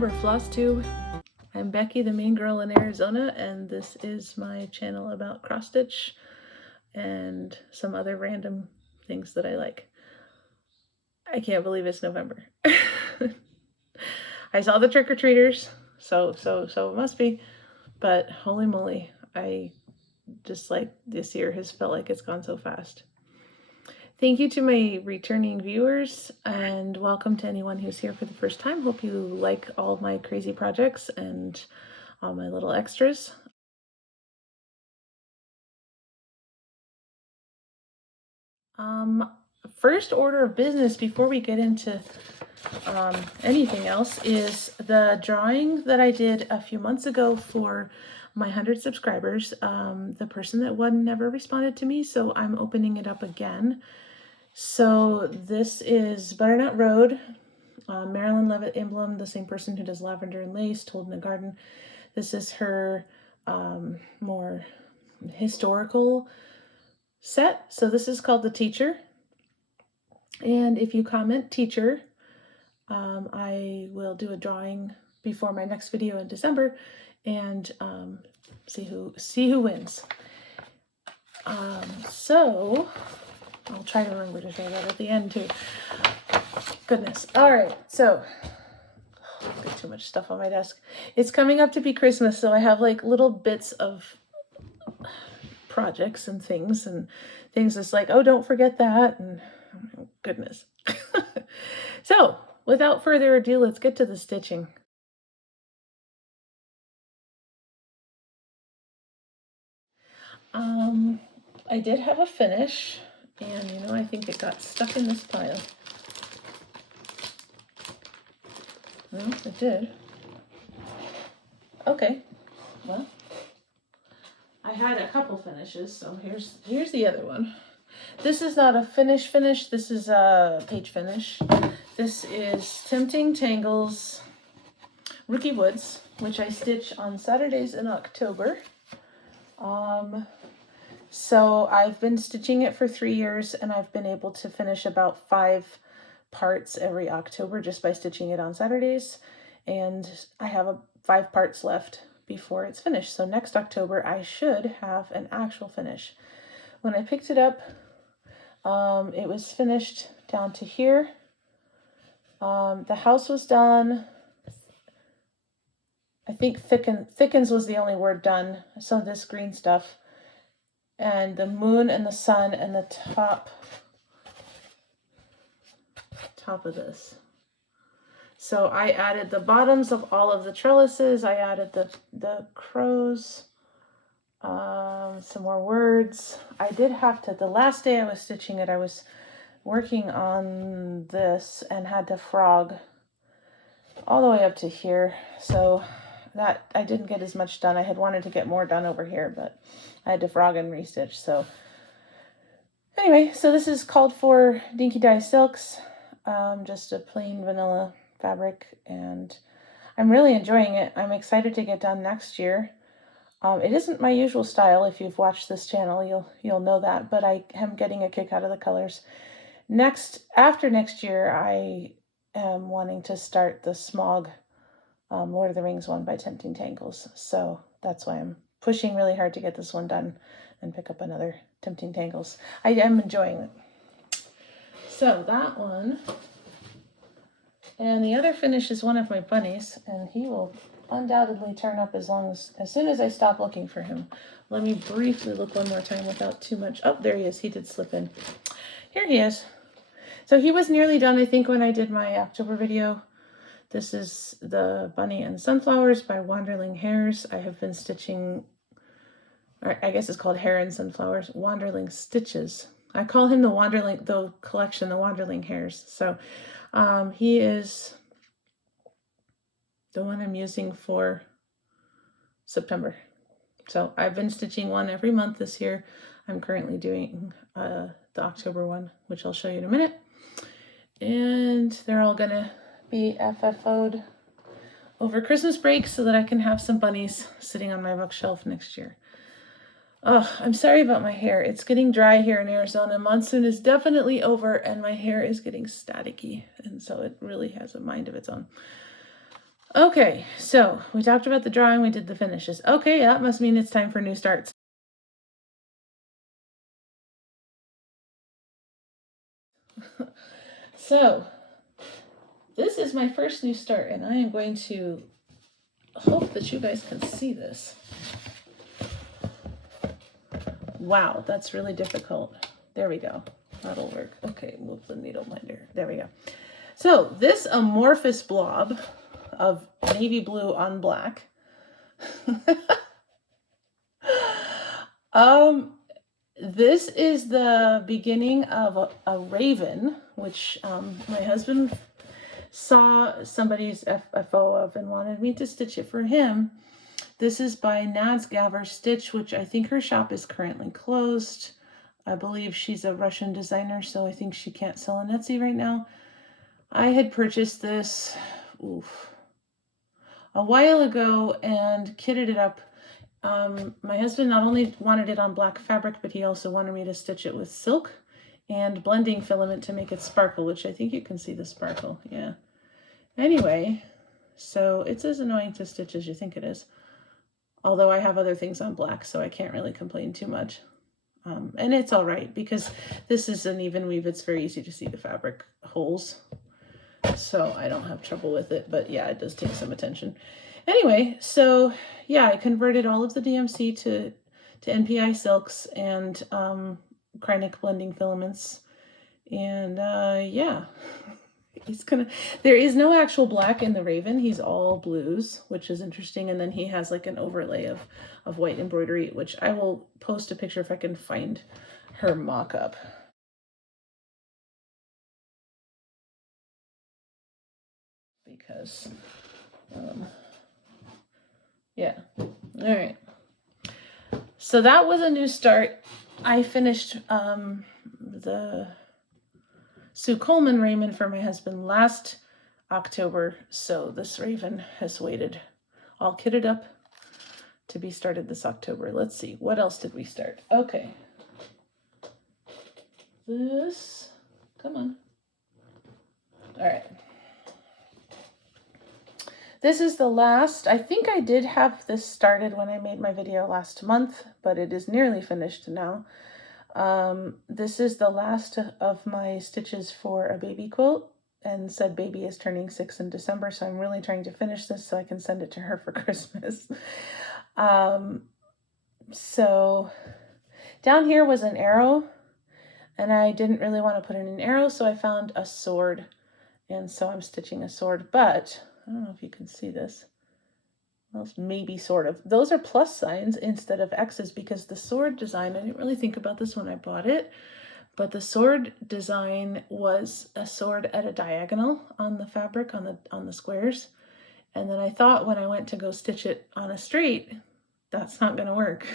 November Flosstube. I'm Becky, the main girl in Arizona, and this is my channel about cross stitch and some other random things that I like. I can't believe it's November. I saw the trick-or-treaters, so it must be, but holy moly, I just like this year has felt like it's gone so fast. Thank you to my returning viewers, and welcome to anyone who's here for the first time. Hope you like all of my crazy projects and all my little extras. First order of business before we get into anything else is the drawing that I did a few months ago for my 100 subscribers. The person that won never responded to me, so I'm opening it up again. So this is Butternut Road, Marilyn Levitt emblem, the same person who does Lavender and Lace, Told in the Garden. This is her more historical set. So this is called The Teacher. And if you comment Teacher, I will do a drawing before my next video in December and see who wins. So I'll try to remember to say that at the end too. Goodness. All right. So I've got too much stuff on my desk. It's coming up to be Christmas, so I have like little bits of projects and things that's like, oh, don't forget that. And oh, goodness. So without further ado, let's get to the stitching. I did have a finish, and I think it got stuck in this pile. No, it did. Okay, well, I had a couple finishes, so here's the other one. This is not a finish, this is a page finish. This is Tempting Tangles Rooky Woods, which I stitch on Saturdays in October. So I've been stitching it for 3 years, and I've been able to finish about 5 parts every October just by stitching it on Saturdays, and I have 5 parts left before it's finished. So next October I should have an actual finish. When I picked it up, it was finished down to here. The house was done. I think thickens was the only word done. Some of this green stuff. And the moon and the sun and the top of this. So I added the bottoms of all of the trellises. I added the crows, some more words. I did have to, the last day I was stitching it, I was working on this and had to frog all the way up to here. So that I didn't get as much done. I had wanted to get more done over here, but I had to frog and restitch. So anyway, so this is called for Dinky Dye Silks, just a plain vanilla fabric, and I'm really enjoying it. I'm excited to get done next year. It isn't my usual style. If you've watched this channel, you'll know that, but I am getting a kick out of the colors. After next year, I am wanting to start the Smog Lord of the Rings one by Tempting Tangles. So that's why I'm pushing really hard to get this one done and pick up another Tempting Tangles. I am enjoying it. So that one. And the other finish is one of my bunnies, and he will undoubtedly turn up as soon as I stop looking for him. Let me briefly look one more time without too much. Oh, there he is. He did slip in. Here he is. So he was nearly done, I think, when I did my October video. This is the Bunny and Sunflowers by Wanderling Hares. I have been stitching, or I guess it's called Hare and Sunflowers, Wanderling Stitches. I call him the collection, the Wanderling Hares. So he is the one I'm using for September. So I've been stitching one every month this year. I'm currently doing the October one, which I'll show you in a minute. And they're all gonna be FFO'd over Christmas break so that I can have some bunnies sitting on my bookshelf next year. Oh, I'm sorry about my hair. It's getting dry here in Arizona. Monsoon is definitely over, and my hair is getting staticky, and so it really has a mind of its own. Okay, so we talked about the drawing, we did the finishes. Okay, that must mean it's time for new starts. So, this is my first new start, and I am going to hope that you guys can see this. Wow, that's really difficult. There we go. That'll work. Okay, move the needle minder. There we go. So, this amorphous blob of navy blue on black. This is the beginning of a raven, which my husband saw somebody's FFO of and wanted me to stitch it for him. This is by NadGavr Stitch, which I think her shop is currently closed. I believe she's a Russian designer, so I think she can't sell on Etsy right now. I had purchased this a while ago and kitted it up. My husband not only wanted it on black fabric, but he also wanted me to stitch it with silk and blending filament to make it sparkle, which I think you can see the sparkle. Yeah. Anyway, so it's as annoying to stitch as you think it is. Although I have other things on black, so I can't really complain too much. And it's all right because this is an even weave. It's very easy to see the fabric holes. So I don't have trouble with it, but yeah, it does take some attention. Anyway, so yeah, I converted all of the DMC to NPI silks and Kreinik blending filaments. And yeah, there is no actual black in the raven. He's all blues, which is interesting. And then he has like an overlay of white embroidery, which I will post a picture if I can find her mock-up. Because, yeah. All right. So that was a new start. I finished the Sue Coleman raven for my husband last October. So this raven has waited all kitted up to be started this October. Let's see. What else did we start? Okay. This. Come on. All right. This is the last, I think I did have this started when I made my video last month, but it is nearly finished now. This is the last of my stitches for a baby quilt, and said baby is turning 6 in December, so I'm really trying to finish this so I can send it to her for Christmas. So down here was an arrow, and I didn't really want to put in an arrow, so I found a sword, and so I'm stitching a sword, but I don't know if you can see this. Well, maybe sort of. Those are plus signs instead of X's because the sword design, I didn't really think about this when I bought it, but the sword design was a sword at a diagonal on the fabric, on the squares. And then I thought when I went to go stitch it on a straight, that's not going to work.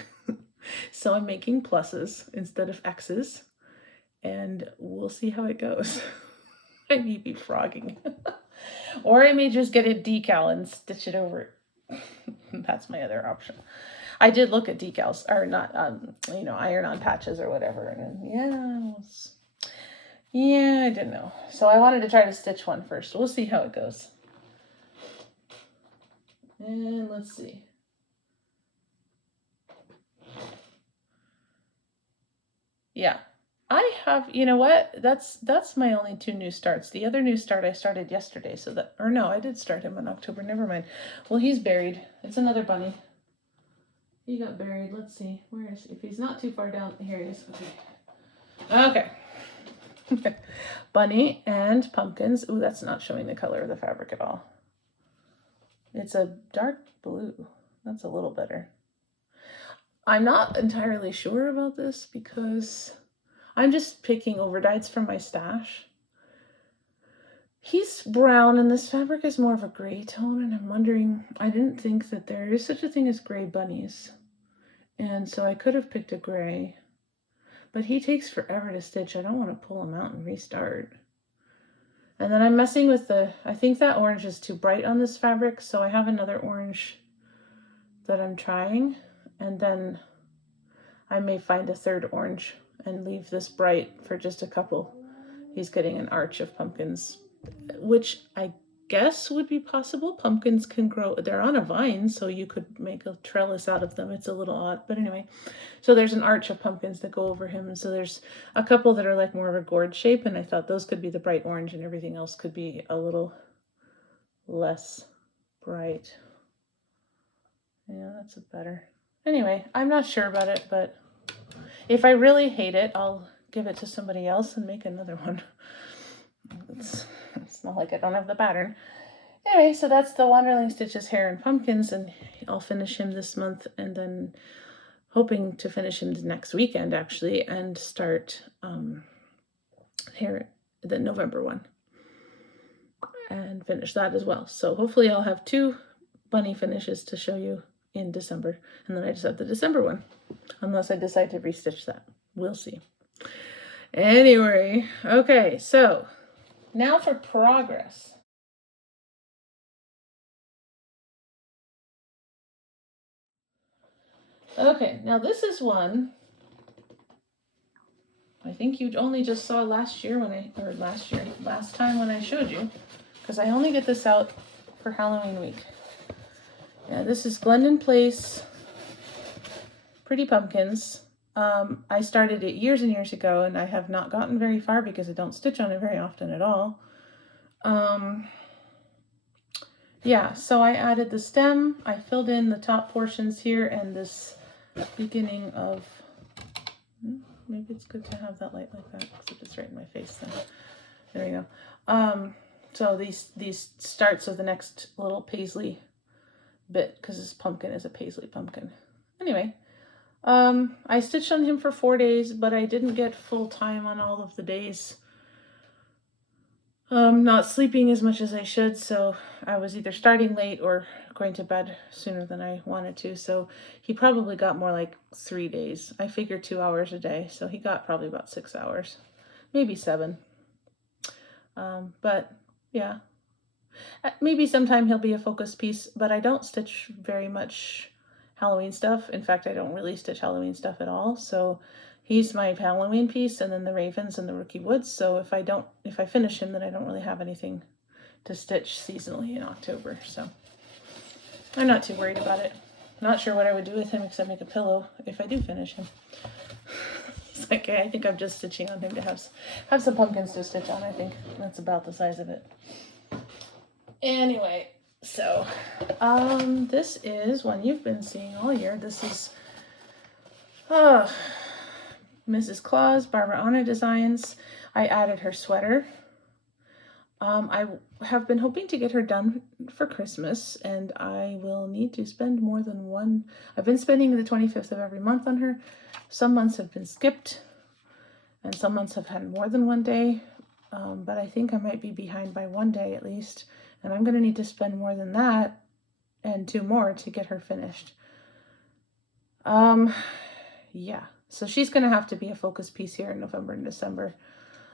So I'm making pluses instead of X's, and we'll see how it goes. I may be frogging. Or I may just get a decal and stitch it over. That's my other option. I did look at decals, or not, iron-on patches or whatever. And yeah, I didn't know. So I wanted to try to stitch one first. We'll see how it goes. And let's see. Yeah. I have, you know what? That's my only 2 new starts. The other new start I started yesterday, I did start him in October. Never mind. Well, he's buried. It's another bunny. He got buried. Let's see. Where is he? If he's not too far down, here he is. Okay. Okay. Bunny and pumpkins. Ooh, that's not showing the color of the fabric at all. It's a dark blue. That's a little better. I'm not entirely sure about this because I'm just picking overdyes from my stash. He's brown and this fabric is more of a gray tone, and I'm wondering, I didn't think that there is such a thing as gray bunnies. And so I could have picked a gray, but he takes forever to stitch. I don't want to pull him out and restart. And then I'm messing with I think that orange is too bright on this fabric, so I have another orange that I'm trying, and then I may find a third orange and leave this bright for just a couple. He's getting an arch of pumpkins, which I guess would be possible. Pumpkins can grow, they're on a vine, so you could make a trellis out of them. It's a little odd, but anyway. So there's an arch of pumpkins that go over him, and so there's a couple that are like more of a gourd shape, and I thought those could be the bright orange and everything else could be a little less bright. Yeah, that's better. Anyway, I'm not sure about it, but if I really hate it, I'll give it to somebody else and make another one. It's not like I don't have the pattern. Anyway, so that's the Wanderling Stitches Hare and Pumpkins, and I'll finish him this month, and then hoping to finish him next weekend, actually, and start Hare, the November one, and finish that as well. So hopefully I'll have 2 bunny finishes to show you in December, and then I just have the December one, unless I decide to restitch that. We'll see. Anyway, okay, so now for progress. Okay, now this is one I think you only just saw last time when I showed you, because I only get this out for Halloween week. Yeah, this is Glendon Place Pretty Pumpkins. I started it years and years ago, and I have not gotten very far because I don't stitch on it very often at all. Yeah, so I added the stem, I filled in the top portions here, and this beginning of, maybe it's good to have that light like that, except it's right in my face then. There we go. So these starts of the next little paisley bit, because this pumpkin is a paisley pumpkin. Anyway, I stitched on him for 4 days, but I didn't get full time on all of the days. Not sleeping as much as I should, so I was either starting late or going to bed sooner than I wanted to, so he probably got more like 3 days. I figured 2 hours a day, so he got probably about 6 hours, maybe 7. But yeah, maybe sometime he'll be a focus piece, but I don't stitch very much Halloween stuff. In fact, I don't really stitch Halloween stuff at all, so he's my Halloween piece, and then the Ravens and the Rooky Woods. So if I finish him, then I don't really have anything to stitch seasonally in October. So I'm not too worried about it. Not sure what I would do with him except make a pillow if I do finish him. It's like, I think I'm just stitching on him to have some pumpkins to stitch on. I think that's about the size of it. Anyway, so this is one you've been seeing all year. This is Mrs. Claus, Barbara Anna Designs. I added her sweater. I have been hoping to get her done for Christmas, and I will need to spend more than one. I've been spending the 25th of every month on her. Some months have been skipped, and some months have had more than one day, but I think I might be behind by 1 day at least, and I'm going to need to spend more than that and 2 more to get her finished. Yeah. So she's going to have to be a focus piece here in November and December.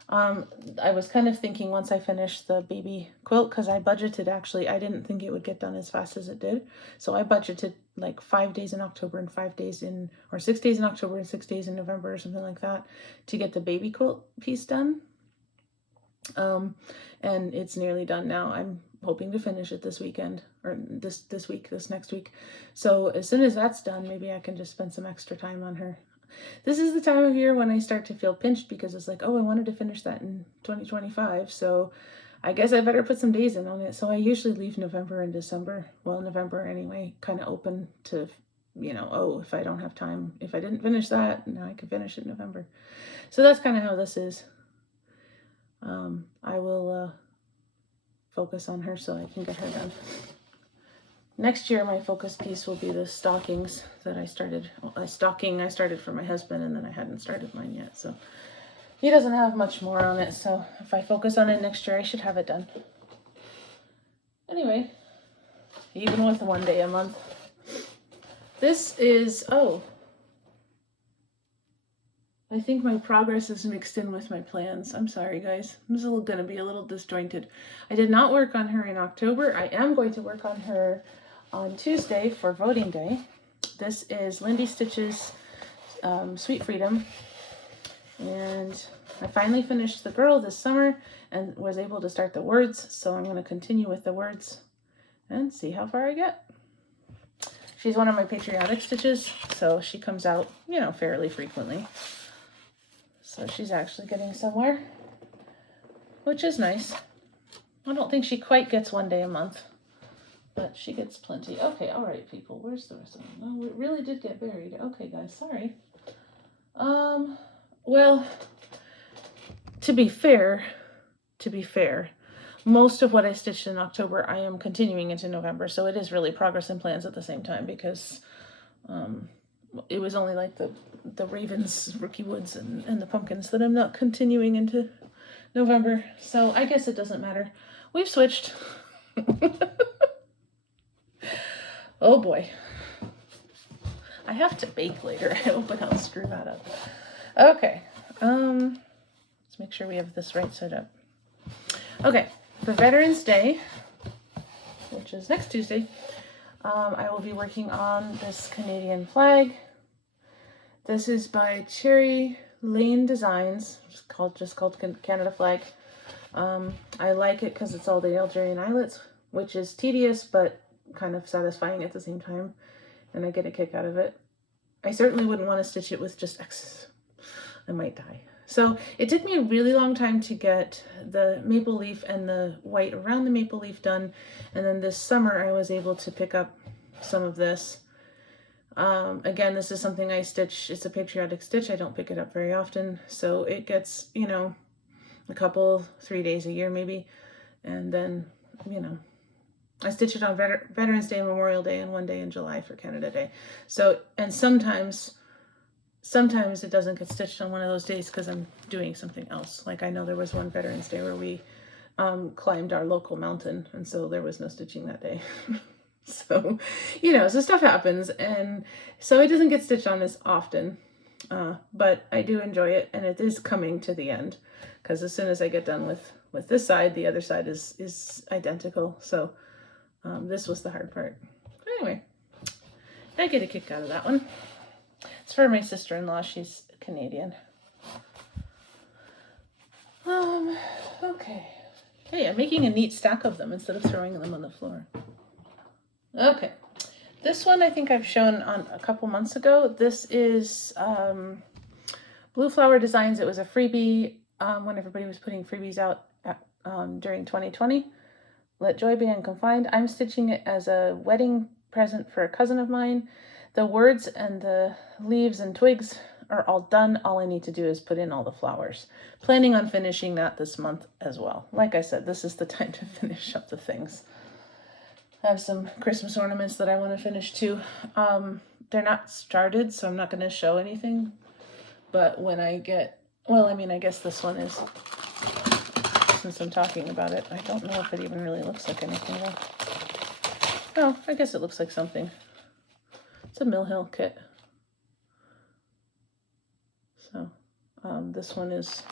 I was kind of thinking once I finish the baby quilt, because I budgeted, actually, I didn't think it would get done as fast as it did. So I budgeted like 5 days in October and 5 days in, or 6 days in October and 6 days in November or something like that to get the baby quilt piece done. And it's nearly done now. I'm hoping to finish it this weekend, or this next week. So as soon as that's done, maybe I can just spend some extra time on her. This is the time of year when I start to feel pinched, because it's like, oh, I wanted to finish that in 2025, so I guess I better put some days in on it. So I usually leave November and December, well, November anyway, kind of open to, oh, if I don't have time, if I didn't finish that, now I can finish it in November. So that's kind of how this is. I will focus on her so I can get her done. Next year, my focus piece will be the stockings that I started. I started for my husband, and then I hadn't started mine yet. So he doesn't have much more on it. So if I focus on it next year, I should have it done. Anyway, even with 1 day a month. This is, I think my progress is mixed in with my plans. I'm sorry, guys. This is going to be a little disjointed. I did not work on her in October. I am going to work on her on Tuesday for voting day. This is Lindy Stitches Sweet Freedom. And I finally finished the girl this summer and was able to start the words. So I'm going to continue with the words and see how far I get. She's one of my patriotic stitches, so she comes out, you know, fairly frequently. So she's actually getting somewhere, which is nice. I don't think she quite gets 1 day a month, but she gets plenty. Okay, all right, people. Where's the rest of them? Oh, it really did get buried. Okay, guys, sorry. Well, to be fair, most of what I stitched in October, I am continuing into November. So it is really progress and plans at the same time, because it was only like the Ravens, Rooky Woods, and the pumpkins that I'm not continuing into November. So I guess it doesn't matter. We've switched. Oh boy. I have to bake later. I hope I don't screw that up. Okay. Let's make sure we have this right side up. Okay. For Veterans Day, which is next Tuesday, I will be working on this Canadian flag. This is by Chatelaine Designs, just called Canada Flag. I like it because it's all the Algerian islets, which is tedious but kind of satisfying at the same time, and I get a kick out of it. I certainly wouldn't want to stitch it with just X's. I might die. So it took me a really long time to get the maple leaf and the white around the maple leaf done, and then this summer I was able to pick up some of this. Again, this is something I stitch. It's a patriotic stitch. I don't pick it up very often, so it gets, you know, a couple, 3 days a year maybe, and then, you know, I stitch it on Veterans Day, Memorial Day, and 1 day in July for Canada Day. So, and sometimes it doesn't get stitched on one of those days because I'm doing something else. Like I know there was one Veterans Day where we climbed our local mountain, and so there was no stitching that day. So, you know, so stuff happens, and so it doesn't get stitched on as often, but I do enjoy it, and it is coming to the end, because as soon as I get done with this side, the other side is identical. So this was the hard part. Anyway, I get a kick out of that one. It's for my sister-in-law. She's Canadian. Okay. Hey, I'm making a neat stack of them instead of throwing them on the floor. Okay. This one I think I've shown on a couple months ago. This is Blue Flower Designs. It was a freebie when everybody was putting freebies out during 2020. Let Joy Be Unconfined. I'm stitching it as a wedding present for a cousin of mine. The words and the leaves and twigs are all done. All I need to do is put in all the flowers. Planning on finishing that this month as well. Like I said, this is the time to finish up the things. I have some Christmas ornaments that I want to finish too. They're not started, so I'm not going to show anything. But when I get, well, I mean, I guess this one is, since I'm talking about it. I don't know if it even really looks like anything though. Oh, I guess it looks like something. It's a Mill Hill kit. So this one is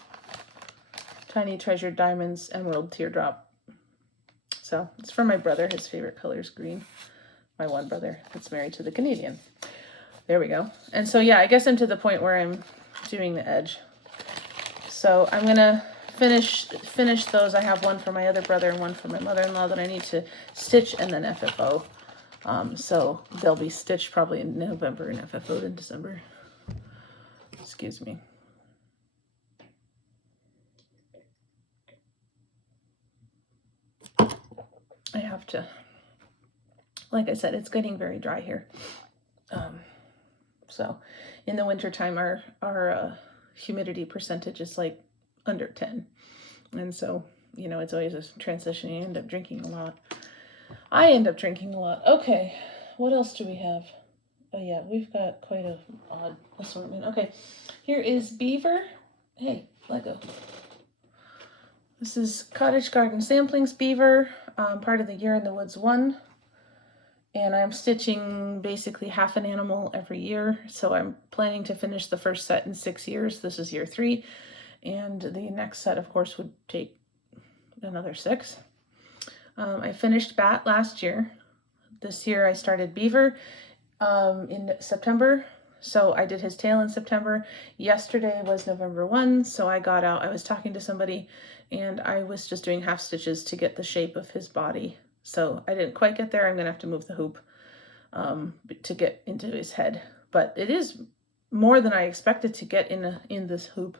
Tiny Treasured Diamonds Emerald Teardrop. So it's for my brother. His favorite color is green. My one brother that's married to the Canadian. There we go. And so yeah, I guess I'm to the point where I'm doing the edge. So I'm gonna finish those. I have one for my other brother and one for my mother-in-law that I need to stitch and then FFO. So they'll be stitched probably in November and FFO'd in December. Excuse me. I have to, like I said, it's getting very dry here. So in the wintertime, our humidity percentage is like under 10. And so, you know, it's always a transition. You end up drinking a lot. I end up drinking a lot. Okay, what else do we have? Oh yeah, we've got quite a odd assortment. Okay, here is Beaver. Hey, Lego. This is Cottage Garden Samplings Beaver, part of the Year in the Woods 1. And I'm stitching basically half an animal every year. So I'm planning to finish the first set in 6 years. This is year 3. And the next set, of course, would take another 6. I finished Bat last year. This year I started Beaver in September. So I did his tail in September. Yesterday was November 1, so I got out. I was talking to somebody and I was just doing half stitches to get the shape of his body. So I didn't quite get there. I'm gonna have to move the hoop to get into his head. But it is more than I expected to get in this hoop.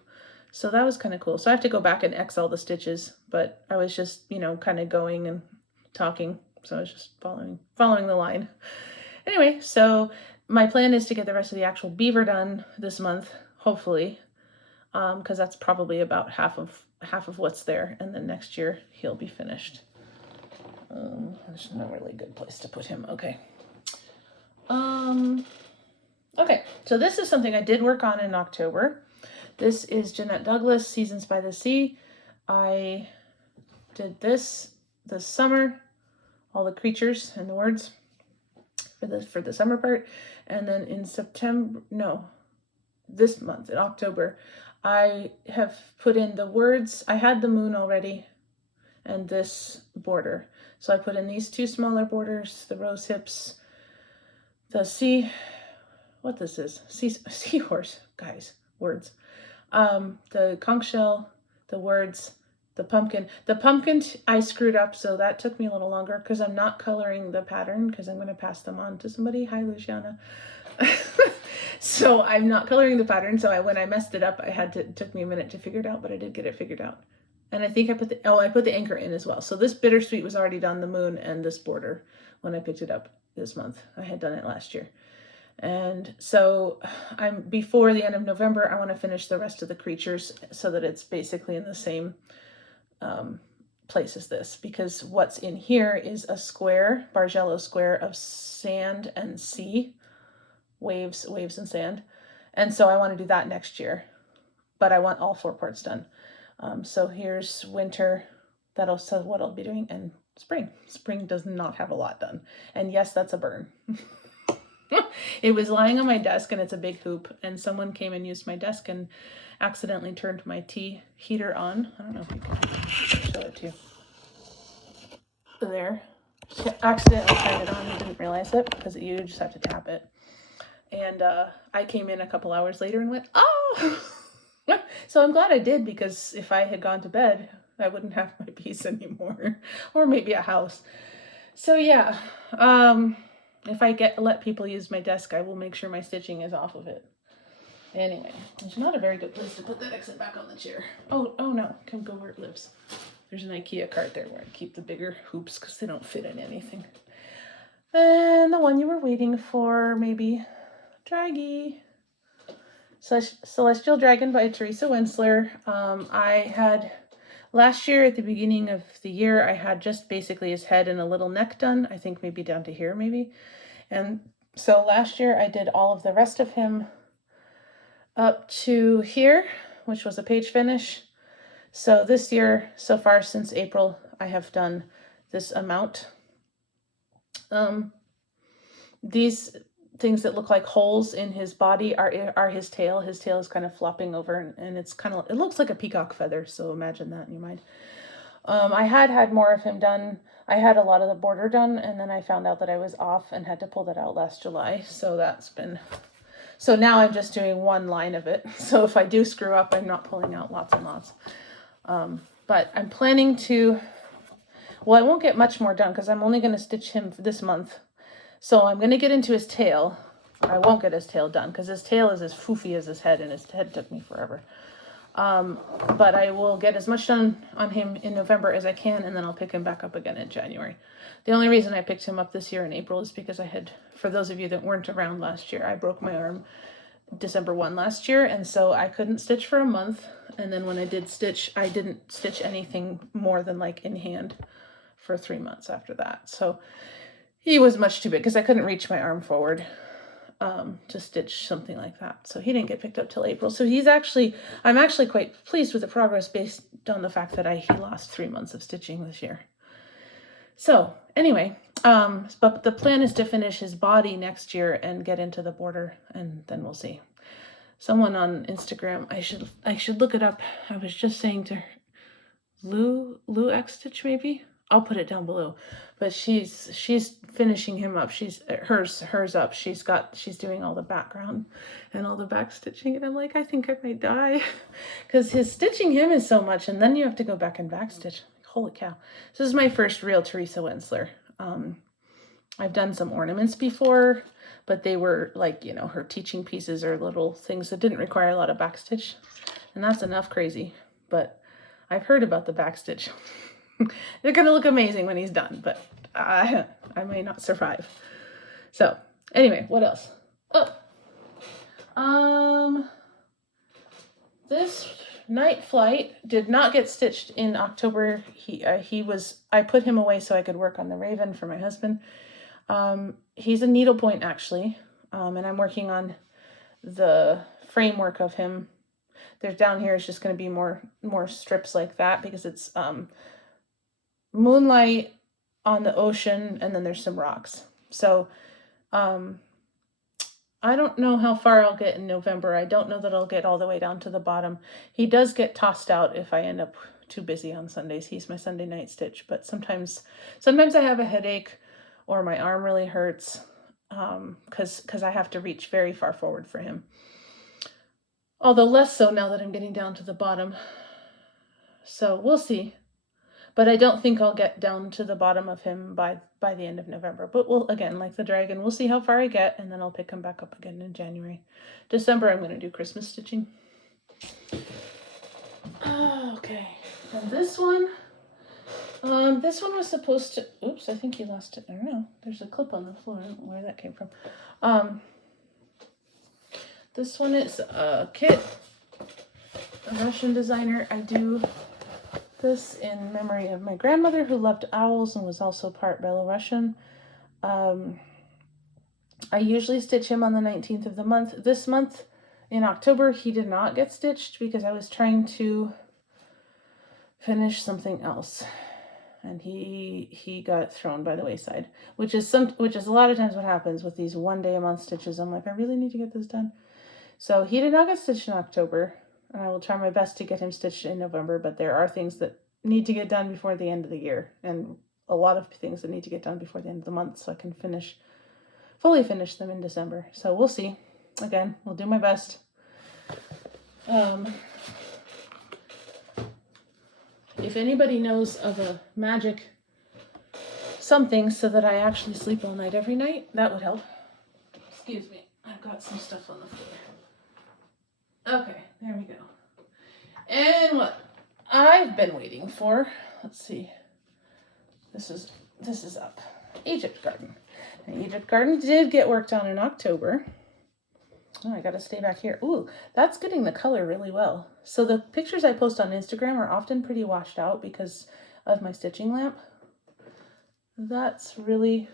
So that was kind of cool. So I have to go back and X all the stitches, but I was just, you know, kind of going and talking. So I was just following the line. Anyway, so my plan is to get the rest of the actual beaver done this month, hopefully, because that's probably about half of what's there, and then next year he'll be finished. There's no really good place to put him. Okay. Okay, so this is something I did work on in October. This is Jeannette Douglas, Seasons by the Sea. I did this summer, all the creatures and the words for the summer part. And then in this month, in October, I have put in the words. I had the moon already and this border. So I put in these two smaller borders, the rose hips, the seahorse, guys, words. The conch shell, the words, the pumpkin. The pumpkin I screwed up, so that took me a little longer because I'm not coloring the pattern because I'm going to pass them on to somebody. Hi, Luciana. So I'm not coloring the pattern, so when I messed it up, it took me a minute to figure it out, but I did get it figured out. And I think I put the anchor in as well. So this bittersweet was already done, the moon and this border, when I picked it up this month. I had done it last year. And so before the end of November, I want to finish the rest of the creatures so that it's basically in the same place as this, because what's in here is a square, Bargello square of sand and sea, waves and sand. And so I want to do that next year, but I want all 4 parts done. So here's winter, so what I'll be doing, and spring. Spring does not have a lot done. And yes, that's a burn. It was lying on my desk and it's a big hoop, and someone came and used my desk and accidentally turned my tea heater on. I don't know if you can show it to you. There. She accidentally turned it on and didn't realize it because you just have to tap it. And I came in a couple hours later and went, oh! So I'm glad I did, because if I had gone to bed, I wouldn't have my piece anymore, or maybe a house. So yeah, if I let people use my desk, I will make sure my stitching is off of it. Anyway, it's not a very good place to put that exit back on the chair. Oh no, come go where it lives. There's an IKEA cart there where I keep the bigger hoops because they don't fit in anything. And the one you were waiting for, maybe, Draggy. Celestial Dragon by Teresa Wentzler. I had, last year at the beginning of the year, I had just basically his head and a little neck done. I think maybe down to here, maybe. And so last year I did all of the rest of him up to here, which was a page finish. So this year, so far since April, I have done this amount. These things that look like holes in his body are his tail. His tail is kind of flopping over, and it looks like a peacock feather, so imagine that in your mind. I had more of him done. I had a lot of the border done, and then I found out that I was off and had to pull that out last July. So now I'm just doing one line of it. So if I do screw up, I'm not pulling out lots and lots. But I'm planning to, I won't get much more done because I'm only going to stitch him this month. So I'm going to get into his tail. I won't get his tail done because his tail is as foofy as his head, and his head took me forever. But I will get as much done on him in November as I can, and then I'll pick him back up again in January. The only reason I picked him up this year in April is because for those of you that weren't around last year, I broke my arm December 1 last year, and so I couldn't stitch for a month. And then when I did stitch, I didn't stitch anything more than like in hand for 3 months after that. So he was much too big because I couldn't reach my arm forward to stitch something like that. So he didn't get picked up till April. So I'm actually quite pleased with the progress based on the fact that he lost 3 months of stitching this year. So anyway, but the plan is to finish his body next year and get into the border, and then we'll see. Someone on Instagram, I should look it up. I was just saying to her, Lou X Stitch maybe? I'll put it down below. But she's finishing him up. She's hers up. She's doing all the background and all the back stitching, and I'm like, I think I might die because his stitching him is so much, and then you have to go back and back stitch. Holy cow! This is my first real Teresa Wentzler. I've done some ornaments before, but they were like, you know, her teaching pieces or little things that didn't require a lot of backstitch, and that's enough crazy. But I've heard about the backstitch. They're gonna look amazing when he's done, but I may not survive. So anyway, what else? This Night Flight did not get stitched in October. I put him away so I could work on the Raven for my husband. He's a needlepoint actually, and I'm working on the framework of him. There's down here is just going to be more strips like that because it's moonlight on the ocean, and then there's some rocks. So I don't know how far I'll get in November. I don't know that I'll get all the way down to the bottom. He does get tossed out if I end up too busy on Sundays. He's my Sunday night stitch, but sometimes I have a headache or my arm really hurts because I have to reach very far forward for him. Although less so now that I'm getting down to the bottom. So we'll see. But I don't think I'll get down to the bottom of him by the end of November. But we'll, again, like the dragon, we'll see how far I get, and then I'll pick him back up again in January. December, I'm going to do Christmas stitching. Okay. And this one was supposed to, oops, I think he lost it. I don't know. There's a clip on the floor. I don't know where that came from. This one is a kit, a Russian designer. I do this in memory of my grandmother who loved owls and was also part Belarusian. I usually stitch him on the 19th of the month. This month, in October, he did not get stitched because I was trying to finish something else. And he got thrown by the wayside, which is a lot of times what happens with these 1 day a month stitches. I'm like, I really need to get this done. So he did not get stitched in October, and I will try my best to get him stitched in November, but there are things that need to get done before the end of the year, and a lot of things that need to get done before the end of the month so I can fully finish them in December. So we'll see. Again, we'll do my best. If anybody knows of a magic something so that I actually sleep all night every night, that would help. Excuse me, I've got some stuff on the floor. Okay, there we go. And what I've been waiting for, let's see, this is up. Egypt Garden. And Egypt Garden did get worked on in October. Oh, I gotta stay back here. Ooh, that's getting the color really well. So the pictures I post on Instagram are often pretty washed out because of my stitching lamp. That's really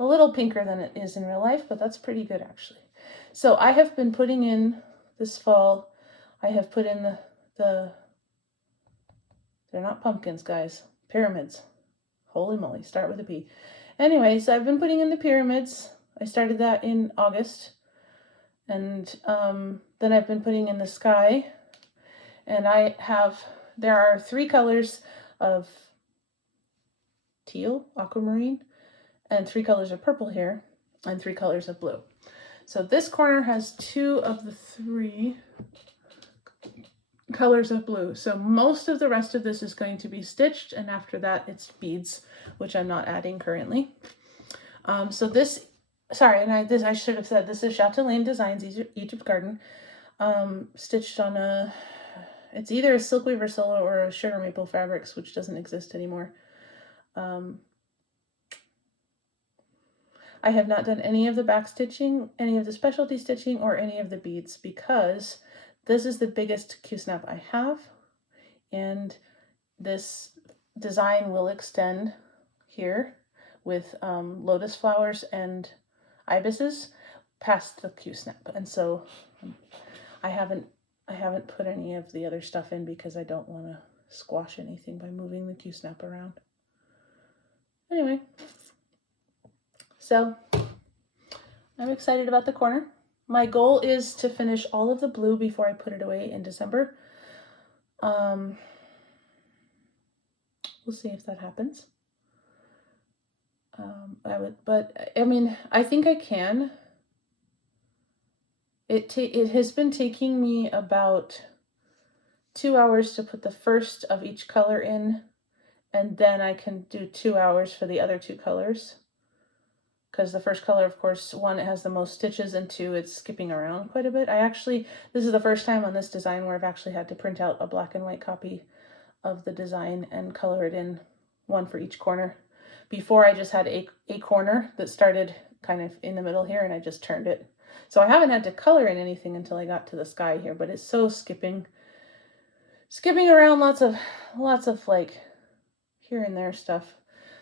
a little pinker than it is in real life, but that's pretty good actually. So I have been putting in this fall, I have put in the they're not pumpkins, guys, pyramids. Holy moly, start with a P. Anyway, so I've been putting in the pyramids. I started that in August. And then I've been putting in the sky. And there are 3 colors of teal, aquamarine, and 3 colors of purple here, and 3 colors of blue. So this corner has 2 of the 3 colors of blue. So most of the rest of this is going to be stitched, and after that it's beads, which I'm not adding currently. So this, sorry, and I should have said this is Chatelaine Designs Egypt Garden, stitched on it's either a Silk Weaver Solo or a Sugar Maple Fabrics, which doesn't exist anymore. I have not done any of the back stitching, any of the specialty stitching, or any of the beads because this is the biggest Q-snap I have, and this design will extend here with lotus flowers and ibises past the Q-snap, and so I haven't put any of the other stuff in because I don't want to squash anything by moving the Q-snap around. Anyway, so I'm excited about the corner. My goal is to finish all of the blue before I put it away in December. We'll see if that happens. I mean, I think I can. It has been taking me about 2 hours to put the first of each color in, and then I can do 2 hours for the other 2 colors. Because the first color, of course, 1, it has the most stitches, and 2, it's skipping around quite a bit. This is the first time on this design where I've actually had to print out a black and white copy of the design and color it in, 1 for each corner. Before, I just had a corner that started kind of in the middle here, and I just turned it. So I haven't had to color in anything until I got to the sky here, but it's so skipping around, lots of like here and there stuff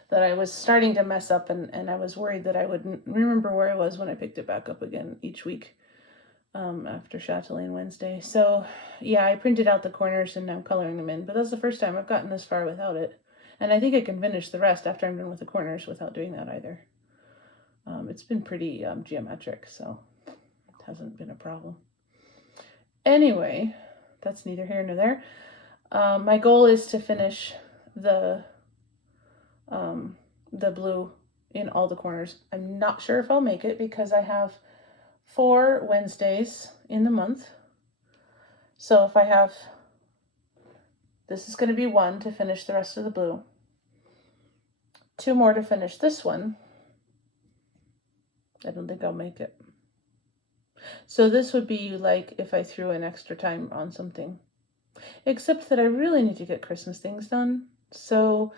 that I was starting to mess up, and I was worried that I wouldn't remember where I was when I picked it back up again each week after Chatelaine Wednesday. So yeah, I printed out the corners and now I'm coloring them in, but that's the first time I've gotten this far without it. And I think I can finish the rest after I'm done with the corners without doing that either. It's been pretty geometric, so it hasn't been a problem. Anyway, that's neither here nor there. My goal is to finish the blue in all the corners. I'm not sure if I'll make it because I have 4 Wednesdays in the month. So if I have, this is going to be 1 to finish the rest of the blue, 2 more to finish this one. I don't think I'll make it. So this would be like if I threw in extra time on something. Except that I really need to get Christmas things done. So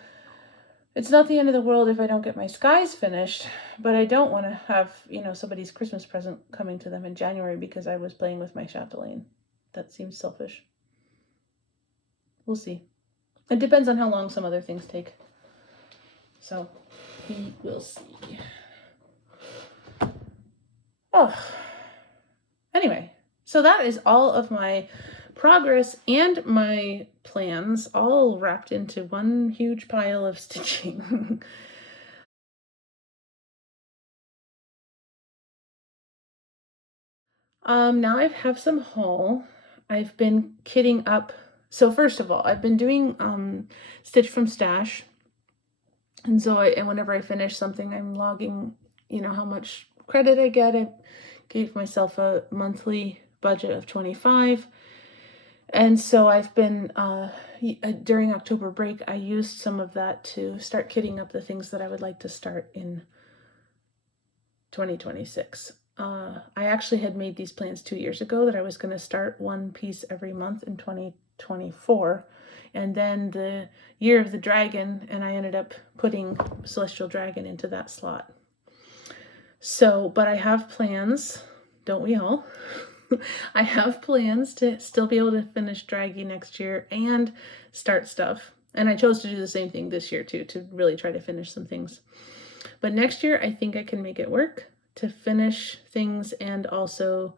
it's not the end of the world if I don't get my skies finished, but I don't want to have, somebody's Christmas present coming to them in January because I was playing with my Chatelaine. That seems selfish. We'll see. It depends on how long some other things take. So we will see. Oh, anyway, so that is all of my progress and my plans all wrapped into one huge pile of stitching. Now I have some haul. I've been kitting up. So first of all, I've been doing Stitch from Stash. And so whenever I finish something, I'm logging, how much credit I get. I gave myself a monthly budget of $25. And so I've been, during October break, I used some of that to start kitting up the things that I would like to start in 2026. I actually had made these plans 2 years ago that I was going to start one piece every month in 2024. And then the Year of the Dragon, and I ended up putting Celestial Dragon into that slot. So, but I have plans, don't we all? I have plans to still be able to finish Draggy next year and start stuff. And I chose to do the same thing this year too, to really try to finish some things. But next year, I think I can make it work to finish things and also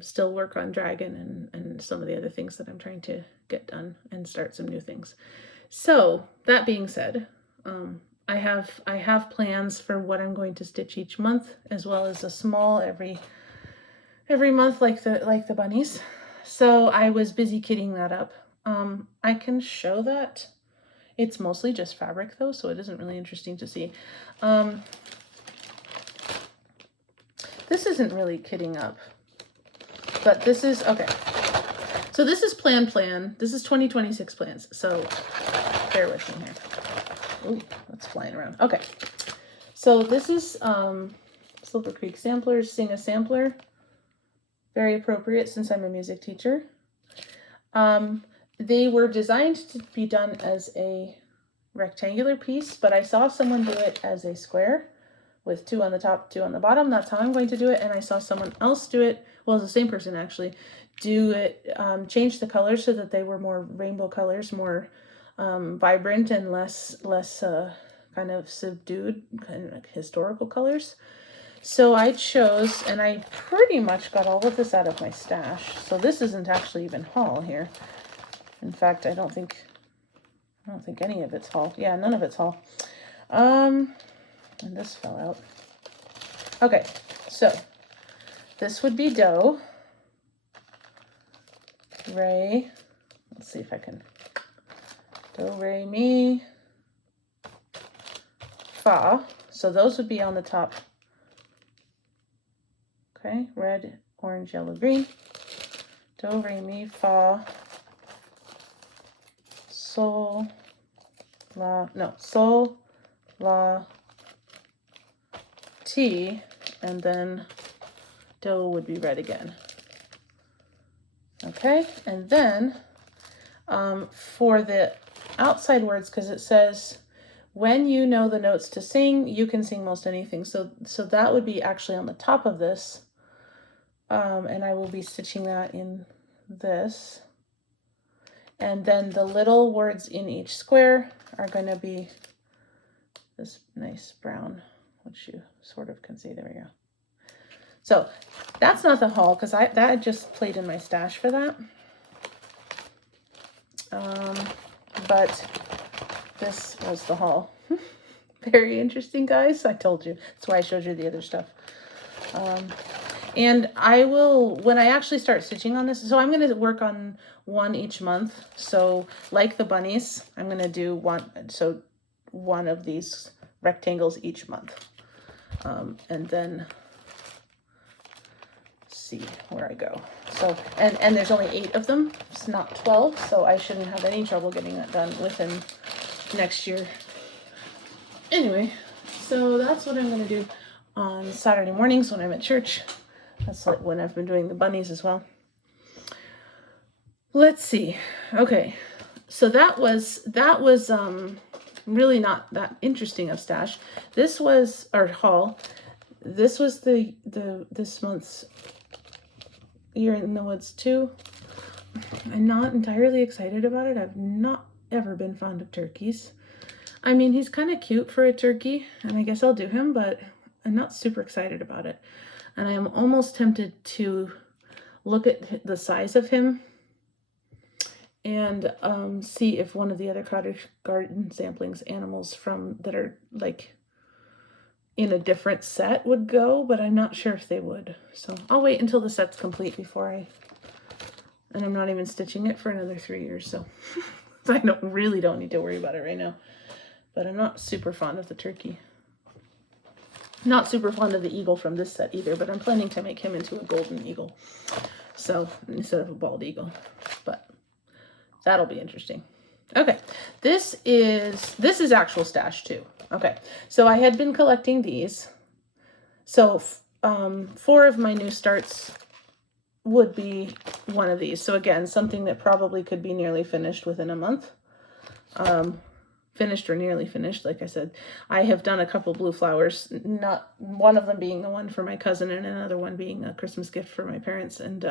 still work on Dragon and some of the other things that I'm trying to get done and start some new things. So that being said, I have plans for what I'm going to stitch each month, as well as a small every month like the bunnies. So I was busy kitting that up. I can show that. It's mostly just fabric though, so it isn't really interesting to see. This isn't really kitting up, but this is, okay. So this is plan. This is 2026 plans. So bear with me here. Ooh, that's flying around. Okay. So this is Silver Creek Samplers, Sing a Sampler. Very appropriate since I'm a music teacher. They were designed to be done as a rectangular piece, but I saw someone do it as a square with 2 on the top, 2 on the bottom. That's how I'm going to do it. And I saw someone else do it, well, the same person actually, do it, change the colors so that they were more rainbow colors, more vibrant and less kind of subdued, kind of like historical colors. So I chose, and I pretty much got all of this out of my stash. So this isn't actually even haul here. In fact, I don't think any of it's haul. Yeah, none of it's haul. And this fell out. Okay, so this would be dough. Ray, let's see if I can Do, re, mi, fa. So those would be on the top. Okay, red, orange, yellow, green. Do, re, mi, fa, sol, la, no, sol, la, ti, and then do would be red again. Okay, and then for the outside words, because it says, when you know the notes to sing, you can sing most anything. So that would be actually on the top of this. And I will be stitching that in this. And then the little words in each square are going to be this nice brown, which you sort of can see. There we go. So that's not the haul, because that just played in my stash for that. But this was the haul. Very interesting, guys. I told you. That's why I showed you the other stuff. And I will, when I actually start stitching on this, so I'm going to work on one each month. So like the bunnies, I'm going to do one of these rectangles each month. And then see where I go. So, and there's only 8 of them. It's not 12, so I shouldn't have any trouble getting that done within next year. Anyway, so that's what I'm going to do on Saturday mornings when I'm at church. That's like when I've been doing the bunnies as well. Let's see. Okay, so that was really not that interesting of stash. This was our haul. This was this month's Year in the Woods 2. I'm not entirely excited about it. I've not ever been fond of turkeys. I mean, he's kind of cute for a turkey, and I guess I'll do him, but I'm not super excited about it. And I am almost tempted to look at the size of him and see if one of the other Cottage Garden Samplings animals that are like in a different set would go, but I'm not sure if they would. So I'll wait until the set's complete before and I'm not even stitching it for another 3 years, so I really don't need to worry about it right now. But I'm not super fond of the turkey. Not super fond of the eagle from this set either, but I'm planning to make him into a golden eagle. So instead of a bald eagle, but that'll be interesting. Okay, this is actual stash too. Okay, so I had been collecting these. So 4 of my new starts would be one of these. So again, something that probably could be nearly finished within a month. Finished or nearly finished, like I said. I have done a couple blue flowers, not one of them being the one for my cousin and another one being a Christmas gift for my parents. And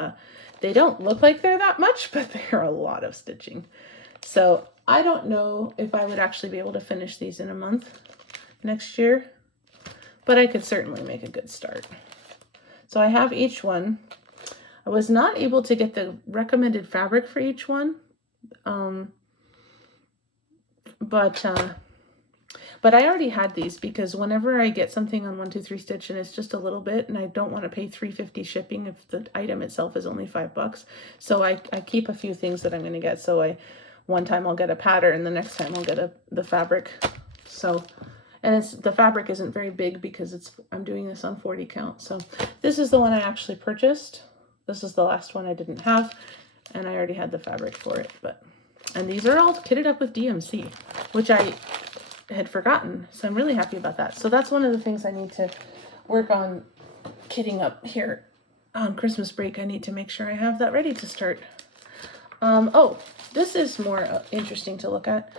they don't look like they're that much, but they're a lot of stitching. So I don't know if I would actually be able to finish these in a month next year, but I could certainly make a good start. So I have each one. I was not able to get the recommended fabric for each one. But I already had these because whenever I get something on 1 2 3 Stitch and it's just a little bit and I don't want to pay $3.50 shipping if the item itself is only $5, so I keep a few things that I'm going to get. So one time I'll get a pattern, the next time I'll get the fabric. So, and the fabric isn't very big because I'm doing this on 40 count. So this is the one I actually purchased. This is the last one I didn't have, and I already had the fabric for it. And these are all kitted up with DMC, which I had forgotten. So I'm really happy about that. So that's one of the things I need to work on kitting up here on Christmas break. I need to make sure I have that ready to start. Oh, this is more interesting to look at.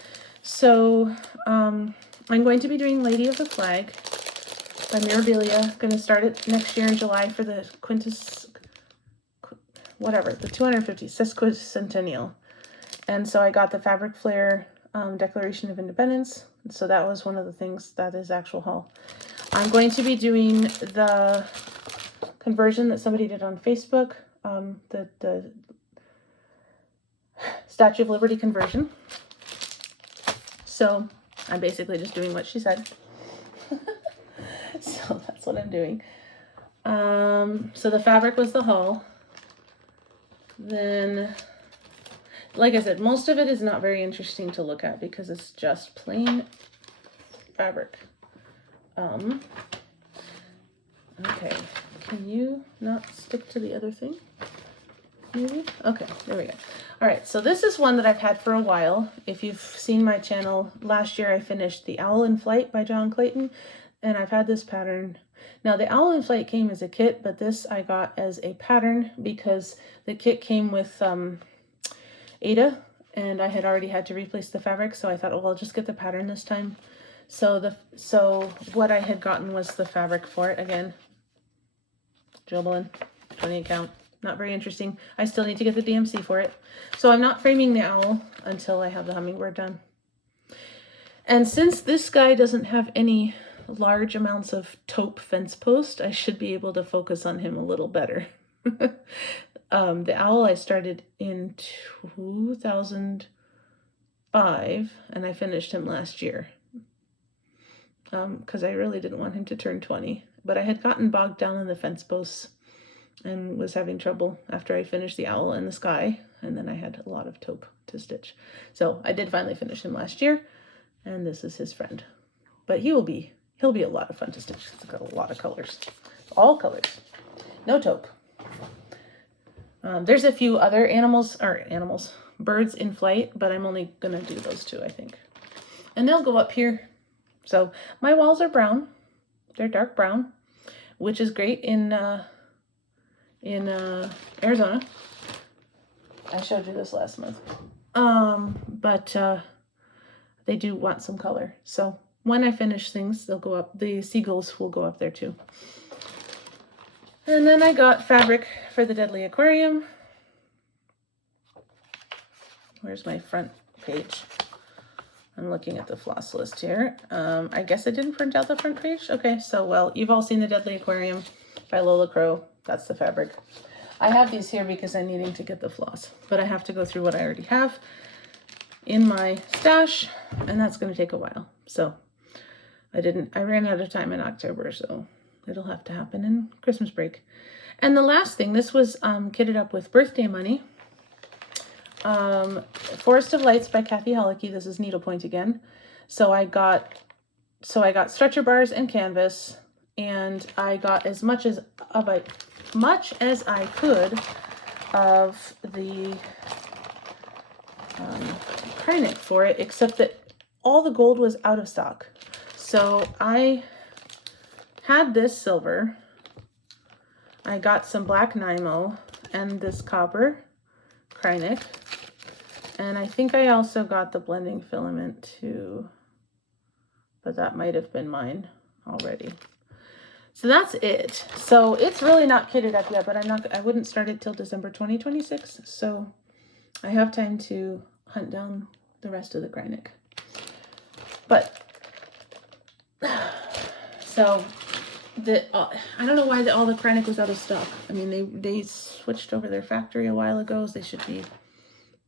So I'm going to be doing Lady of the Flag by Mirabilia. Going to start it next year in July for the the 250 sesquicentennial. And so I got the Fabric Flair Declaration of Independence. So that was one of the things that is actual haul. I'm going to be doing the conversion that somebody did on Facebook, the Statue of Liberty conversion. So I'm basically just doing what she said. So that's what I'm doing. So the fabric was the haul. Then like I said, most of it is not very interesting to look at because it's just plain fabric. Okay, can you not stick to the other thing? Maybe? Okay, there we go. All right, so this is one that I've had for a while. If you've seen my channel, last year I finished The Owl in Flight by John Clayton, and I've had this pattern. Now, The Owl in Flight came as a kit, but this I got as a pattern because the kit came with Ada, and I had already had to replace the fabric, so I thought, oh, well, I'll just get the pattern this time. So what I had gotten was the fabric for it again. Joblin, 20 count. Not very interesting. I still need to get the DMC for it. So I'm not framing the owl until I have the hummingbird done. And since this guy doesn't have any large amounts of taupe fence post, I should be able to focus on him a little better. The owl I started in 2005 and I finished him last year. Because I really didn't want him to turn 20. But I had gotten bogged down in the fence posts and was having trouble after I finished the owl in the sky, and then I had a lot of taupe to stitch. So I did finally finish him last year, and this is his friend. But he'll be a lot of fun to stitch. It's got a lot of colors, all colors, no taupe. There's a few other birds in flight, but I'm only gonna do those two, I think, and they'll go up here. So my walls are brown; they're dark brown, which is great in Arizona. I showed you this last month. But they do want some color. So when I finish things, they'll go up. The seagulls will go up there too. And then I got fabric for the Deadly Aquarium. Where's my front page? I'm looking at the floss list here. I guess I didn't print out the front page. Okay, so well, you've all seen the Deadly Aquarium by Lola Crow. That's the fabric. I have these here because I'm needing to get the floss, but I have to go through what I already have in my stash, and that's going to take a while. So I ran out of time in October, so it'll have to happen in Christmas break. And the last thing, this was kitted up with birthday money. Forest of Lights by Kathy Hollicky. This is needlepoint again. So I got stretcher bars and canvas, and I got as much as I could of the Krynic for it, except that all the gold was out of stock. So I had this silver. I got some black Nymo and this copper Krynic. And I think I also got the blending filament too, but that might have been mine already. So that's it. So it's really not kitted up yet, but I wouldn't start it till December 2026. So I have time to hunt down the rest of the Krynic. But so I don't know why all the Krynic was out of stock. I mean, they switched over their factory a while ago, so they should be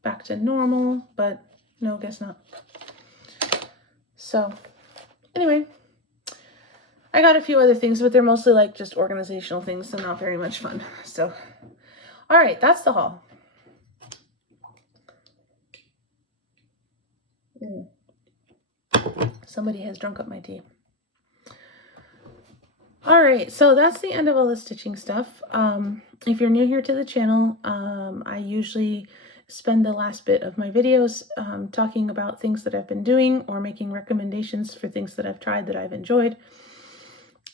back to normal, but no, guess not. So anyway, I got a few other things, but they're mostly like just organizational things, so not very much fun. So, all right, that's the haul. Somebody has drunk up my tea. All right, so that's the end of all the stitching stuff. If you're new here to the channel, I usually spend the last bit of my videos talking about things that I've been doing or making recommendations for things that I've tried that I've enjoyed.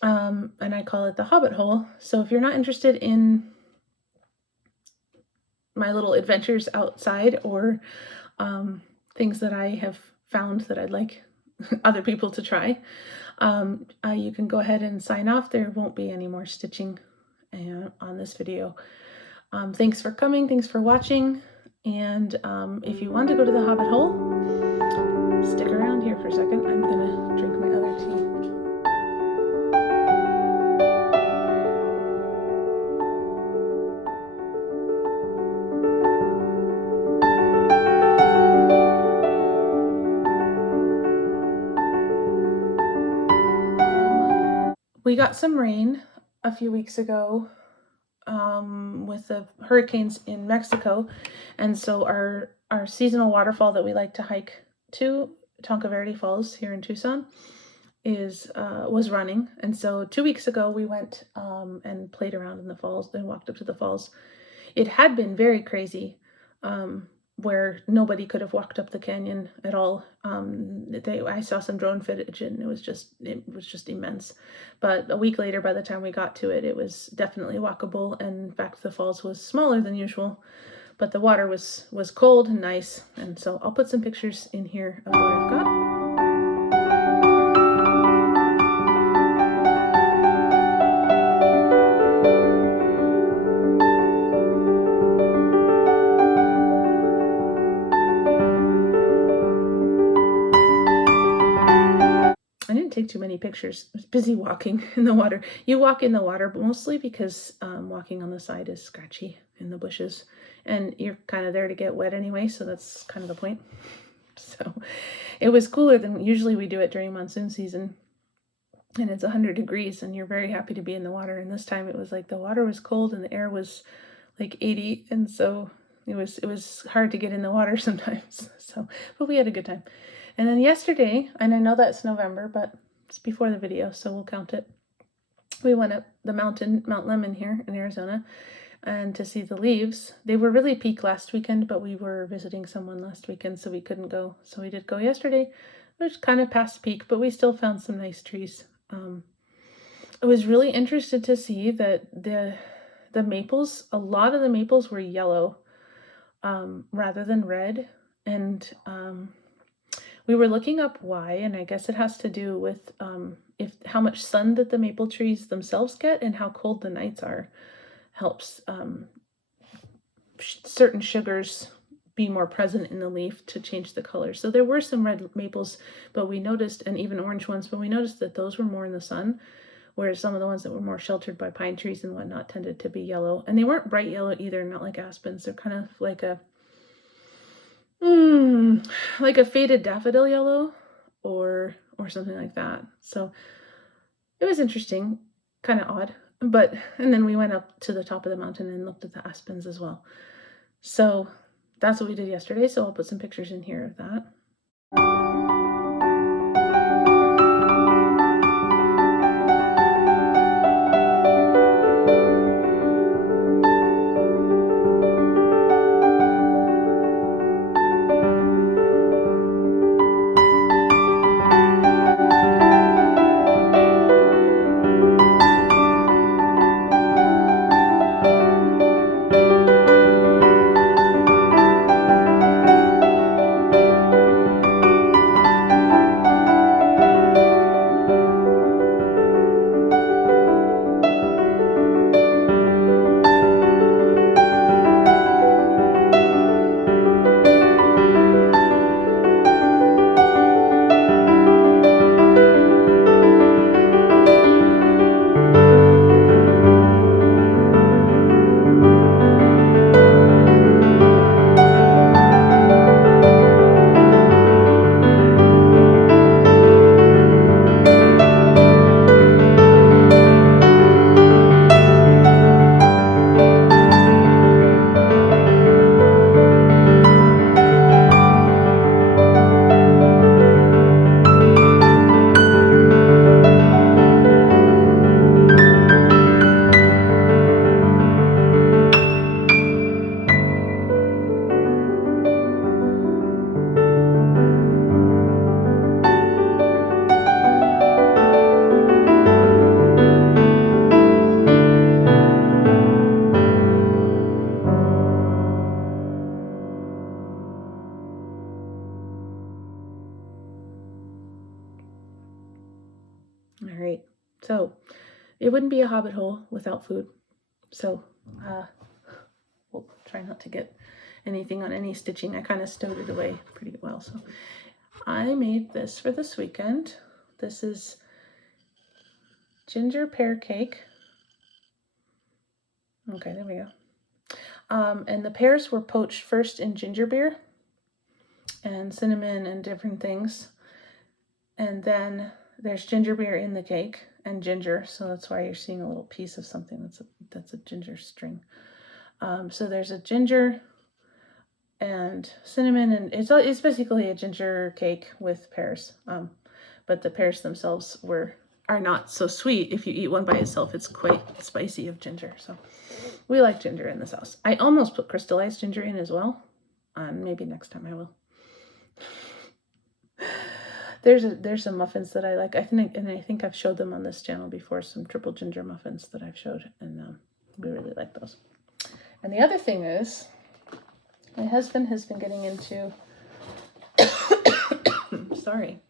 And I call it the Hobbit hole. So if you're not interested in my little adventures outside or things that I have found that I'd like other people to try, you can go ahead and sign off. There won't be any more stitching on this video. Thanks for coming. Thanks for watching. And if you want to go to the Hobbit hole, stick around here for a second. I'm going to drink my other tea. We got some rain a few weeks ago with the hurricanes in Mexico, and so our our seasonal waterfall that we like to hike to, Tonka Verde Falls here in Tucson, was running. And so 2 weeks ago we went and played around in the falls and walked up to the falls. It had been very crazy, where nobody could have walked up the canyon at all. I saw some drone footage and it was just immense. But a week later, by the time we got to it, it was definitely walkable. And in fact, the falls was smaller than usual, but the water was cold and nice. And so I'll put some pictures in here of what I've got. I didn't take too many pictures. I was busy walking in the water. You walk in the water mostly because walking on the side is scratchy in the bushes, and you're kind of there to get wet anyway, so that's kind of the point. So it was cooler than usually we do it during monsoon season, and it's 100 degrees, and you're very happy to be in the water. And this time it was like the water was cold and the air was like 80, and so it was hard to get in the water sometimes. So, but we had a good time. And then yesterday, and I know that's November, but it's before the video, so we'll count it. We went up the mountain, Mount Lemmon here in Arizona, and to see the leaves. They were really peak last weekend, but we were visiting someone last weekend, so we couldn't go. So we did go yesterday, which kind of past peak, but we still found some nice trees. I was really interested to see that the maples, a lot of the maples were yellow rather than red, and we were looking up why, and I guess it has to do with how much sun that the maple trees themselves get and how cold the nights are helps certain sugars be more present in the leaf to change the color. So there were some red maples, but we noticed, and even orange ones, but we noticed that those were more in the sun, whereas some of the ones that were more sheltered by pine trees and whatnot tended to be yellow. And they weren't bright yellow either, not like aspens. They're kind of like a faded daffodil yellow or something like that. So it was interesting, kind of odd. And then we went up to the top of the mountain and looked at the aspens as well. So that's what we did yesterday. So I'll put some pictures in here of that. All right, so it wouldn't be a Hobbit hole without food. So we'll try not to get anything on any stitching. I kind of stowed it away pretty well. So I made this for this weekend. This is ginger pear cake. Okay, there we go. And the pears were poached first in ginger beer and cinnamon and different things. And then there's ginger beer in the cake and ginger, so that's why you're seeing a little piece of something that's a ginger string. So there's a ginger and cinnamon, and it's basically a ginger cake with pears. But the pears themselves are not so sweet. If you eat one by itself, it's quite spicy of ginger. So we like ginger in this house. I almost put crystallized ginger in as well. Maybe next time I will. There's some muffins that I like. I think I've showed them on this channel before. Some triple ginger muffins that I've showed, and we really like those. And the other thing is, my husband has been getting into. Sorry.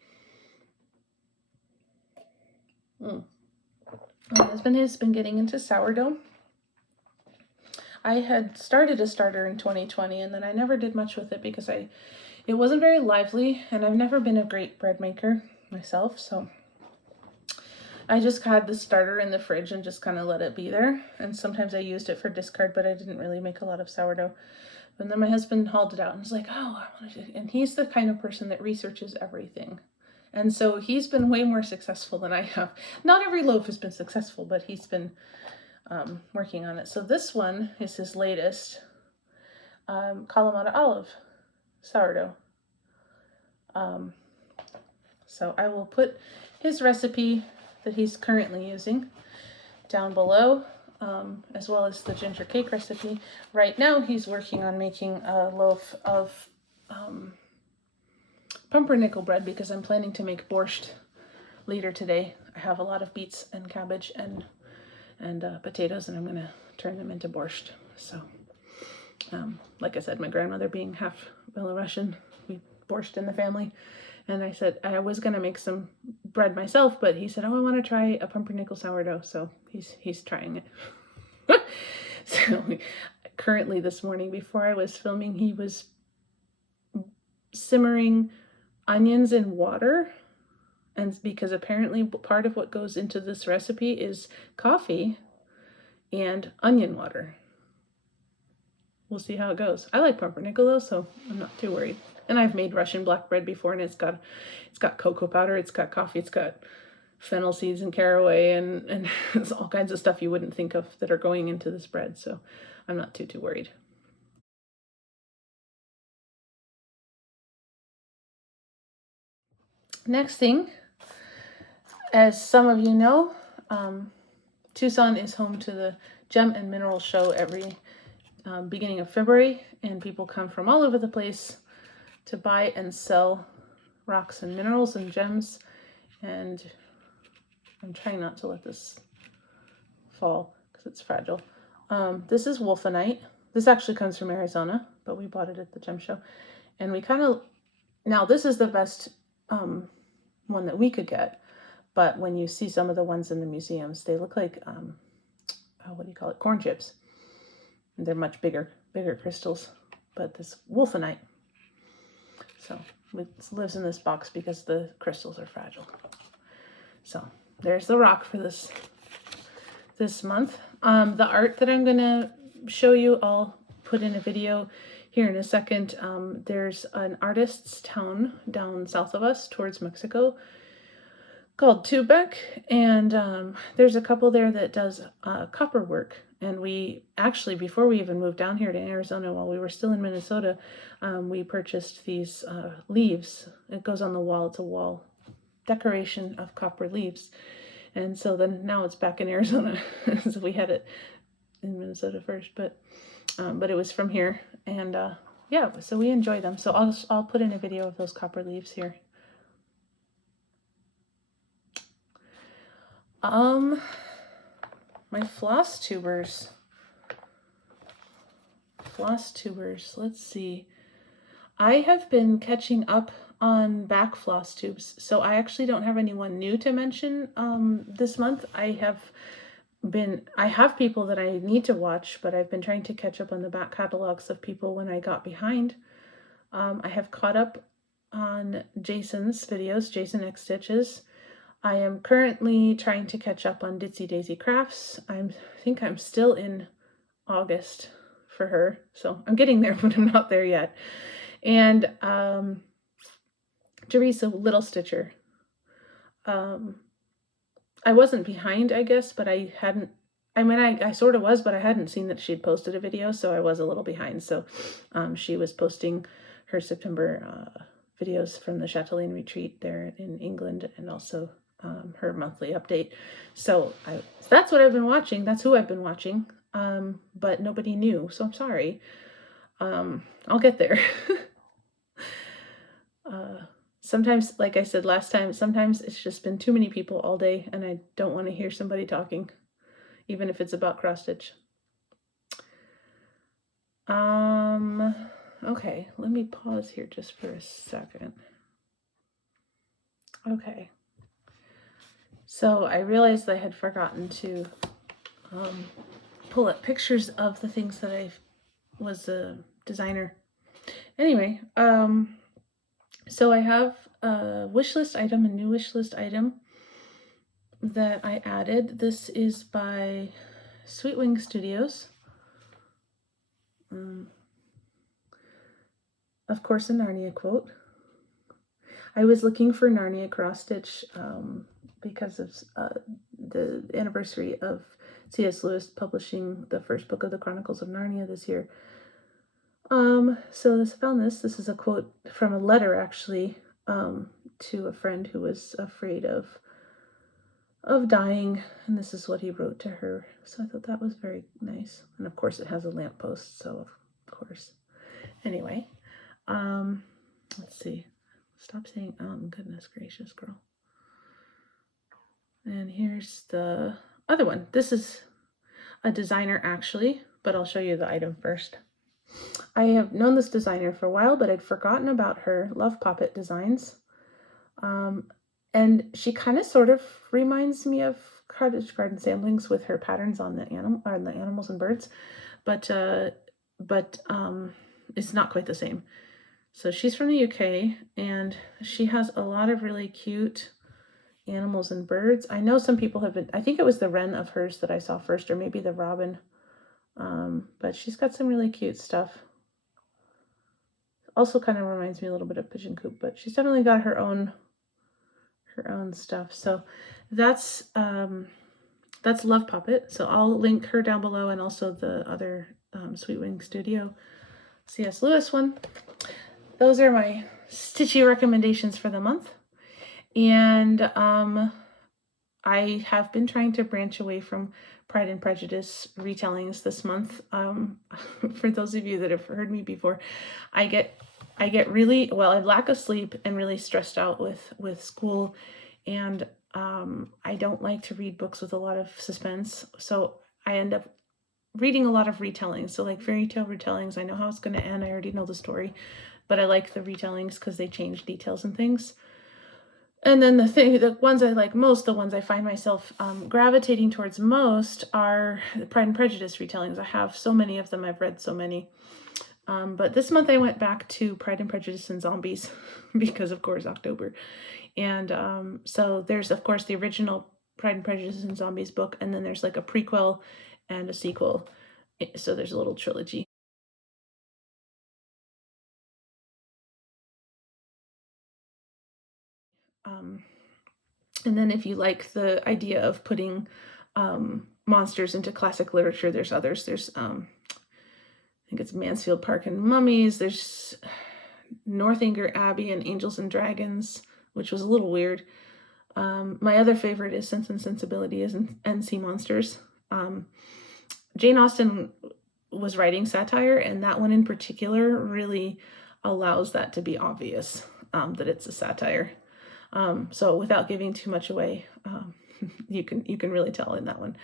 My husband has been getting into sourdough. I had started a starter in 2020, and then I never did much with it because it wasn't very lively, and I've never been a great bread maker myself, so I just had the starter in the fridge and just kind of let it be there. And sometimes I used it for discard, but I didn't really make a lot of sourdough. And then my husband hauled it out and was like, oh, I want to. And he's the kind of person that researches everything. And so he's been way more successful than I have. Not every loaf has been successful, but he's been working on it. So this one is his latest Kalamata olive sourdough. So I will put his recipe that he's currently using down below, as well as the ginger cake recipe. Right now he's working on making a loaf of pumpernickel bread because I'm planning to make borscht later today. I have a lot of beets and cabbage and potatoes, and I'm going to turn them into borscht. So, like I said, my grandmother being half Belarusian, we borscht in the family. And I said I was going to make some bread myself, but he said, oh, I want to try a pumpernickel sourdough. So he's trying it. So currently this morning before I was filming, he was simmering onions in water. And because apparently part of what goes into this recipe is coffee and onion water. We'll see how it goes. I like pumpernickel though, so I'm not too worried. And I've made Russian black bread before, and it's got cocoa powder, it's got coffee, it's got fennel seeds and caraway, and it's all kinds of stuff you wouldn't think of that are going into this bread. So I'm not too worried. Next thing, as some of you know, Tucson is home to the Gem and Mineral Show every beginning of February, and people come from all over the place to buy and sell rocks and minerals and gems. And I'm trying not to let this fall because it's fragile. This is wolfenite. This actually comes from Arizona, but we bought it at the gem show. And we now this is the best one that we could get. But when you see some of the ones in the museums, they look like, what do you call it? Corn chips. And they're much bigger crystals. But this wolfenite. So it lives in this box because the crystals are fragile. So there's the rock for this month. The art that I'm going to show you, I'll put in a video here in a second. There's an artist's town down south of us towards Mexico called Tubec, and there's a couple there that does copper work. And we actually, before we even moved down here to Arizona, while we were still in Minnesota, we purchased these leaves. It goes on the wall. It's a wall decoration of copper leaves. And so then now it's back in Arizona. So we had it in Minnesota first, but it was from here. And yeah, so we enjoy them. So I'll put in a video of those copper leaves here. My Flosstubers, let's see. I have been catching up on back Flosstubes, so I actually don't have anyone new to mention this month. I have people that I need to watch, but I've been trying to catch up on the back catalogs of people when I got behind. I have caught up on Jason's videos, Jason X Stitches. I am currently trying to catch up on Ditsy Daisy Crafts. I think I'm still in August for her, so I'm getting there, but I'm not there yet. And Teresa, Little Stitcher. I wasn't behind, I guess, but I I mean, I sort of was, but I hadn't seen that she'd posted a video, so I was a little behind. So she was posting her September videos from the Chatelaine retreat there in England, and also her monthly update. So that's what I've been watching. That's who I've been watching. But nobody knew, so I'm sorry. I'll get there. Sometimes, like I said last time, sometimes it's just been too many people all day, and I don't want to hear somebody talking, even if it's about cross stitch. Okay, let me pause here just for a second. Okay. So I realized I had forgotten to pull up pictures of the things that I was a designer. Anyway, so I have a wish list item, a new wish list item that I added. This is by Sweet Wing Studios. Of course, a Narnia quote. I was looking for Narnia cross stitch because of the anniversary of C.S. Lewis publishing the first book of the Chronicles of Narnia this year. So I found this. This is a quote from a letter, actually, to a friend who was afraid of dying, and this is what he wrote to her. So I thought that was very nice. And of course, it has a lamppost, so of course. Anyway, let's see. Stop saying, goodness gracious, girl. And here's the other one. This is a designer, actually, but I'll show you the item first. I have known this designer for a while, but I'd forgotten about her. Love Poppet Designs. And she kind of sort of reminds me of Cottage Garden Samplings with her patterns on the animals and birds, but it's not quite the same. So she's from the UK, and she has a lot of really cute animals and birds. I know some people have been, I think it was the wren of hers that I saw first, or maybe the robin. But she's got some really cute stuff. Also kind of reminds me a little bit of Pigeon Coop, but she's definitely got her own stuff. So that's Love Puppet. So I'll link her down below, and also the other Sweet Wing Studio C.S. Lewis one. Those are my stitchy recommendations for the month. And I have been trying to branch away from Pride and Prejudice retellings this month. For those of you that have heard me before, I get really, well, I lack of sleep and really stressed out with school, and I don't like to read books with a lot of suspense, so I end up reading a lot of retellings. So like fairy tale retellings, I know how it's going to end, I already know the story, but I like the retellings because they change details and things. And then the ones I like most, the ones I find myself gravitating towards most, are the Pride and Prejudice retellings. I have so many of them. I've read so many. But this month I went back to Pride and Prejudice and Zombies because, of course, October. And so there's, of course, the original Pride and Prejudice and Zombies book, and then there's like a prequel and a sequel. So there's a little trilogy. And then if you like the idea of putting monsters into classic literature, there's others. There's, I think it's Mansfield Park and Mummies. There's Northanger Abbey and Angels and Dragons, which was a little weird. My other favorite is Sense and Sensibility and Sea Monsters. Jane Austen was writing satire, and that one in particular really allows that to be obvious, that it's a satire. So without giving too much away, you can really tell in that one.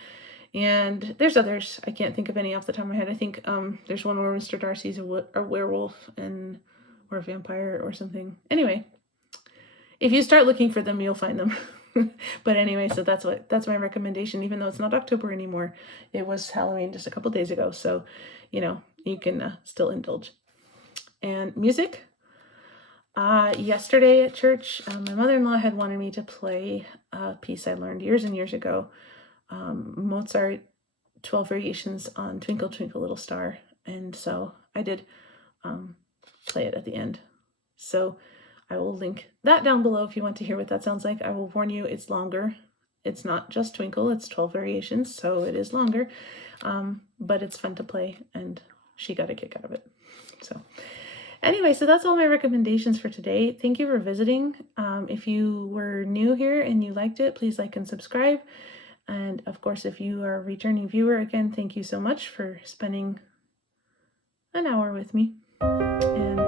And there's others. I can't think of any off the top of my head. I think there's one where Mr. Darcy's a werewolf or a vampire or something. Anyway, if you start looking for them, you'll find them. But anyway, so that's my recommendation. Even though it's not October anymore, it was Halloween just a couple days ago. So, you can still indulge. And music. Yesterday at church, my mother-in-law had wanted me to play a piece I learned years and years ago, Mozart 12 Variations on Twinkle Twinkle Little Star, and so I did play it at the end. So I will link that down below if you want to hear what that sounds like. I will warn you, it's longer it's not just Twinkle, it's 12 variations, so it is longer, but it's fun to play, and she got a kick out of it. So anyway, so that's all my recommendations for today. Thank you for visiting. If you were new here and you liked it, please like and subscribe. And of course, if you are a returning viewer, again, thank you so much for spending an hour with me. And